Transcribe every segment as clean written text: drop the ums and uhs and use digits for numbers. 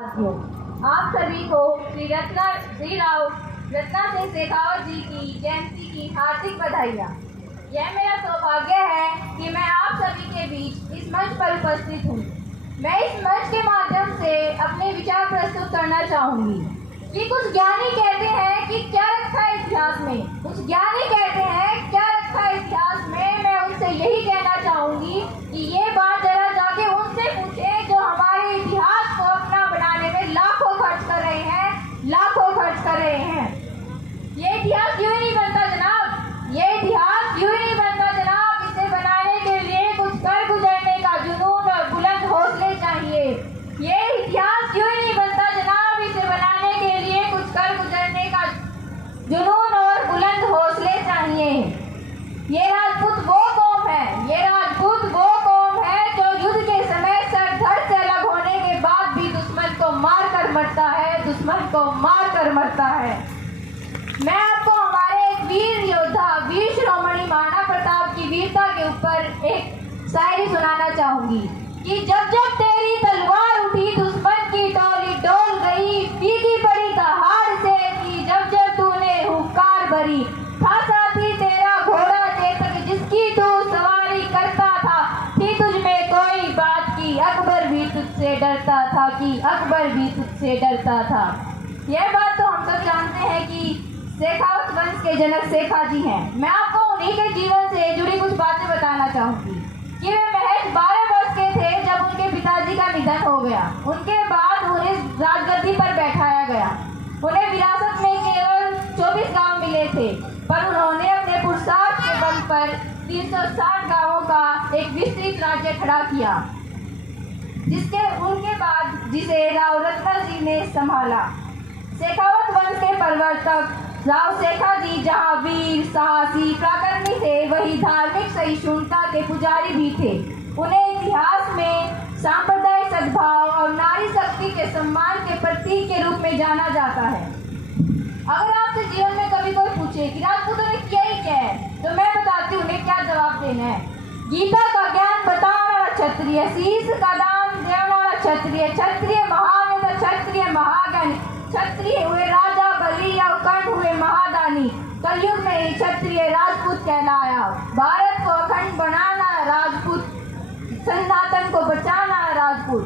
आप सभी को श्री राव रत्ना सिंह शेखावत जी की जयंती की हार्दिक बधाइयाँ। यह मेरा सौभाग्य है कि मैं आप सभी के बीच इस मंच पर उपस्थित हूँ। मैं इस मंच के माध्यम से अपने विचार प्रस्तुत करना चाहूँगी कि कुछ ज्ञानी कहते हैं कि क्या रखा है इतिहास में, कुछ ज्ञानी कहते हैं क्या रखा है इतिहास में। मैं उनसे यही कहना चाहूँगी कि ये बात जरा जाके उनसे पूछें जो हमारे इतिहास को अपना बनाने में लाखों खर्च कर रहे हैं, लाखों खर्च कर रहे हैं। ये इतिहास क्यों नहीं बनता जनाब, ये इतिहास क्यों नहीं बनता जनाब। इसे बनाने के लिए कुछ कर गुजरने का जुनून और बुलंद हौसले चाहिए। ये इतिहास क्यों नहीं बनता जनाब, इसे बनाने के लिए कुछ कर गुजरने का जुनून और बुलंद हौसले चाहिए। ये राजपूत वो कौम है, ये राजपूत वो कौम है जो युद्ध के समय सर धड़ से अलग होने के बाद भी दुश्मन को मार कर मरता है, दुश्मन को मार कर मरता है। मैं आपको हमारे एक वीर योद्धा वीर शिरोमणि महाराणा प्रताप की वीरता के ऊपर एक शायरी सुनाना चाहूंगी कि जब जब तेरी तलवार उठी दुश्मन की टोली डोल गई, फीकी पड़ी दहाड़ से कि जब जब तूने हुंकार भरी, था साथी तेरा घोड़ा चेतक जिसकी तू सवारी करता था, थी तुझ में कोई बात की अकबर भी तुझसे डरता था, कि अकबर भी तुझसे डरता था। यह बात तो हम सब जानते हैं कि शेखावत वंश के जनक शेखा जी हैं। मैं आपको उन्हीं के जीवन से जुड़ी कुछ बातें बताना चाहूँगी कि वे महज 12 वर्ष के थे जब उनके पिताजी का निधन हो गया। उनके बाद उन्हें राजगद्दी पर बैठाया गया। उन्हें विरासत में केवल 24 गांव मिले थे, पर उन्होंने अपने पुरुषार्थ के बल पर 360 गांवों का एक विस्तृत राज्य खड़ा किया, उनके बाद जिसे राव रत्ना जी ने संभाला। शेखावत वंश के प्रवर्तक राव शेखा जी जहाँ वीर साहसी पराक्रमी थे, वही धार्मिक सहिष्णुता के पुजारी भी थे। उन्हें इतिहास में सांप्रदायिक सद्भाव और नारी शक्ति के सम्मान के प्रतीक के रूप में जाना जाता है। अगर आपसे जीवन में कभी कोई पूछे कि राजपूतों ने किया ही क्या है, तो मैं बताती हूँ उन्हें क्या जवाब देना है। गीता का ज्ञान बताने वाला क्षत्रिय, शीश का दान देने वाला क्षत्रिय, क्षत्रिय महावेद, क्षत्रिय महाज्ञानी, क्षत्रिय हुए राजा बलि और कर्ण हुए महादानी। कलयुग में ही क्षत्रिय राजपूत कहलाया। भारत को अखंड बनाना राजपूत, सनातन को बचाना राजपूत।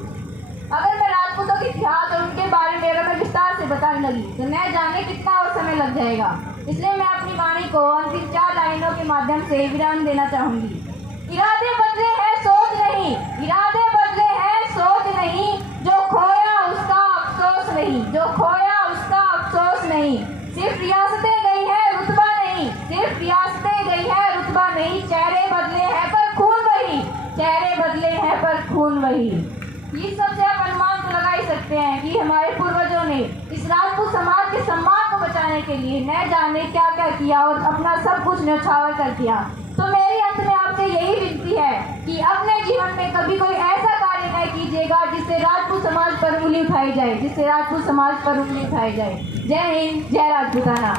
अगर मैं राजपूतों के इतिहास और उनके बारे में अगर मैं विस्तार से बताने लगी तो न जाने कितना और समय लग जाएगा। इसलिए मैं अपनी वाणी को अंतिम 4 लाइनों के माध्यम से विराम देना चाहूंगी। इरादे बदले हैं सोच नहीं, इरादे बदले हैं सोच नहीं, जो खोया उसका अफसोस नहीं, जो खोया उसका अफसोस नहीं। सिर्फ रियासतें गई है रुतबा नहीं, सिर्फ रियासतें गई है रुतबा नहीं। चेहरे बदले हैं पर खून वही, चेहरे बदले हैं पर खून वही। ये सबसे आप अनुमान तो लगा ही सकते हैं कि हमारे पूर्वजों ने इस राजपूत समाज के सम्मान को बचाने के लिए न जाने क्या क्या किया और अपना सब कुछ न्यौछावर कर दिया। तो मेरी अंत में आपसे यही विनती है कि अपने जीवन में कभी कोई ऐसा कार्य न कीजिएगा जिससे राजपूत समाज पर उंगली उठाई जाए, जिससे राजपूत समाज पर उंगली उठाई जाए। जय हिंद, जय राजपूताना।